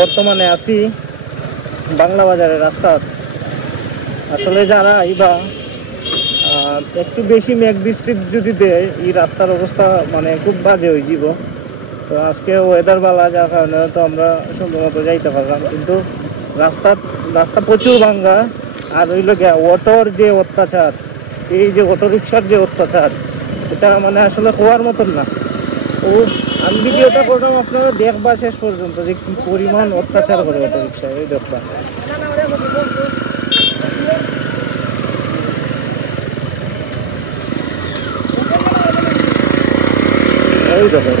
বর্তমানে আছি বাংলা বাজারের রাস্তা। আসলে যারা ইবা একটু বেশি মেঘ বৃষ্টি যদি দেয় এই রাস্তার অবস্থা মানে খুব বাজে হয়ে যাব। তো আজকে ওয়েদার ভালো যার কারণে তো আমরা সম্ভবত যাইতে পারলাম, কিন্তু রাস্তা প্রচুর ভাঙ্গা। আর হইল গিয়া অটোর যে অত্যাচার, এই যে অটো রিক্সার যে অত্যাচার, এটা মানে আসলে হওয়ার মতন না। ও আমি ভিডিওটা করলাম, আপনারা দেখবা শেষ পর্যন্ত যে কি পরিমাণ অত্যাচার করে অটো রিক্সায়। এই দেখবা এই দেখো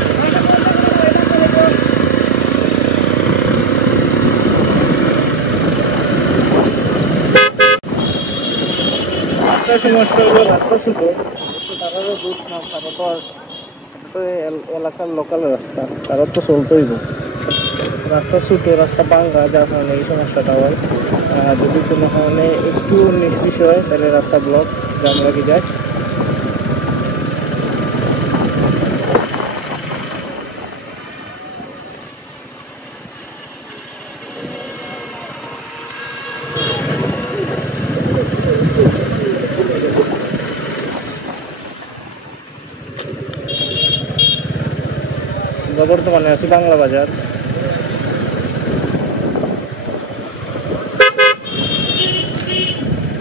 একটা সমস্যা হলো রাস্তা ছোট, তারারও দোষ না, তারা তো আর এলাকার লোকাল রাস্তা, তারা তো চলতেইব। রাস্তা ছোট, রাস্তা ভাঙ্গা, যার কারণে এই সমস্যাটা হয়। যদি কোনো কারণে একটু 19-20 হয় তাহলে রাস্তা ব্লক, জাম লাগি যায়। বর্তমানে আছি বাংলা বাজার।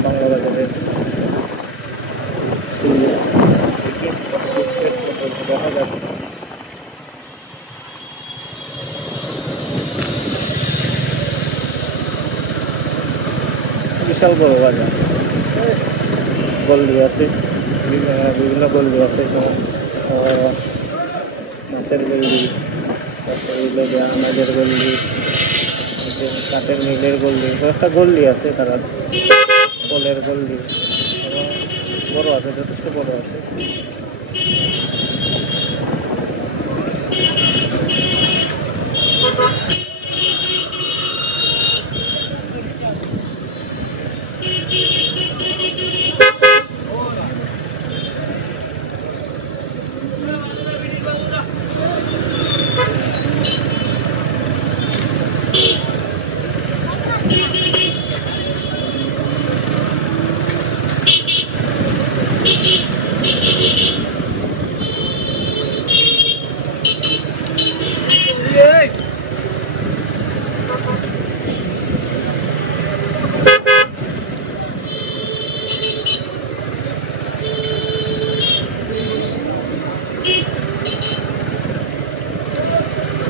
বাংলা বাজারের দেখা যাচ্ছে বিশাল বড় বাজার, গল্লি আছে, বিভিন্ন গল্লি আছে, মাছের গল্লি, তারপরে আনাজের গল্লি, কাঠের মিলের গল্লি, কয়েকটা গল্লি আছে, তারা কলের গল্লি, এবং বড় আছে, যথেষ্ট বড় আছে।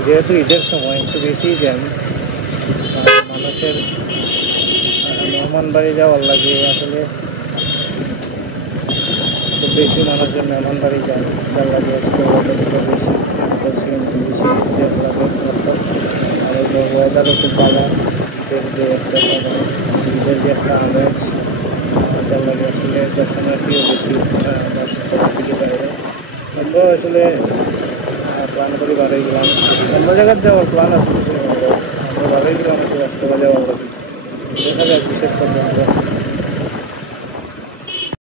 যেহেতু ঈদের সময় একটু বেশি জ্যাম, মানুষের মেহমান বাড়ি যাওয়ার লাগে, আসলে খুব বেশি মানুষজন মেহমান বাড়ি যায়, যার লাগে আর ওয়েদারও খুব ভালো। ঈদের যে একটা আমেজ, যার লাগে আসলে দর্শনার্থীও বেশি দিকে বাইরে। আমরাও আসলে প্ল্যান করে বাড়ি গেলাম, অন্য জায়গায় যাওয়ার প্ল্যান আছে, আমরা বাড়ি গেলাম একটু রাস্তা যাওয়ার লাগে, দেখা যায় বিশেষ পর্যন্ত।